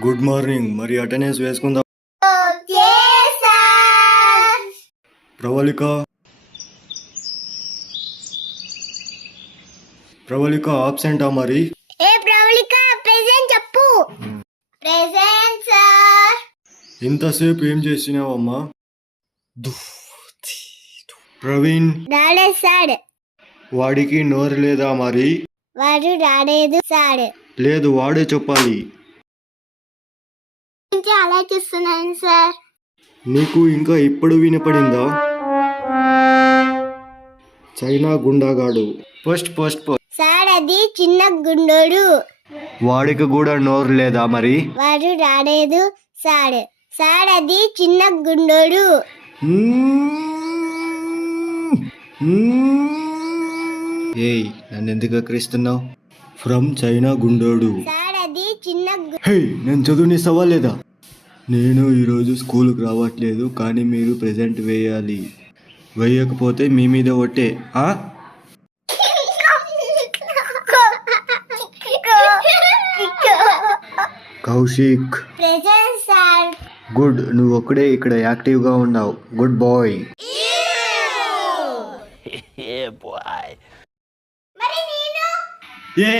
Good morning. మరి attendance వేసుకుందాం. Okay sir. Pravalika ఆబ్సెంటా మరి? ఏ ప్రవళిక ప్రెజెంట్ చెప్పు. Present sir. ఇంతసేపు ఏం చేసినావమ్మా? ప్రవీణ్ రాలేదు సార్. వాడికి నోరు లేదా మరి? వాడు రాలేదు సార్. లేదు, వాడే చెప్పాలి. ఇంకా ఆలోచిస్తున్నాను సార్. నీకు ఇంకా ఇప్పుడు వినపడిందా? చైనా గుండాగాడు. పోస్ట్ సార్ అది చిన్న గుండోడు. వాడికి కూడా నోరు లేదా మరి? వాడు రాలేదు సార్. సార్ అది చిన్న గుండోడు. ఏయ్, నన్ను ఎందుకు ఎక్కిరిస్తున్నావు? ఫ్రమ్ చైనా గుండోడు. సార్ అది చిన్న హే, నేను చదువునిస్తావా లేదా? నేను ఈరోజు స్కూల్కి రావట్లేదు, కానీ మీరు ప్రెజెంట్ వేయాలి. వేయకపోతే మీ మీద ఒట్టే. Kaushik present sir. గుడ్. నువ్వు ఒక్కడే ఇక్కడ యాక్టివ్గా ఉన్నావు. Good boy. మరి నేను ఏ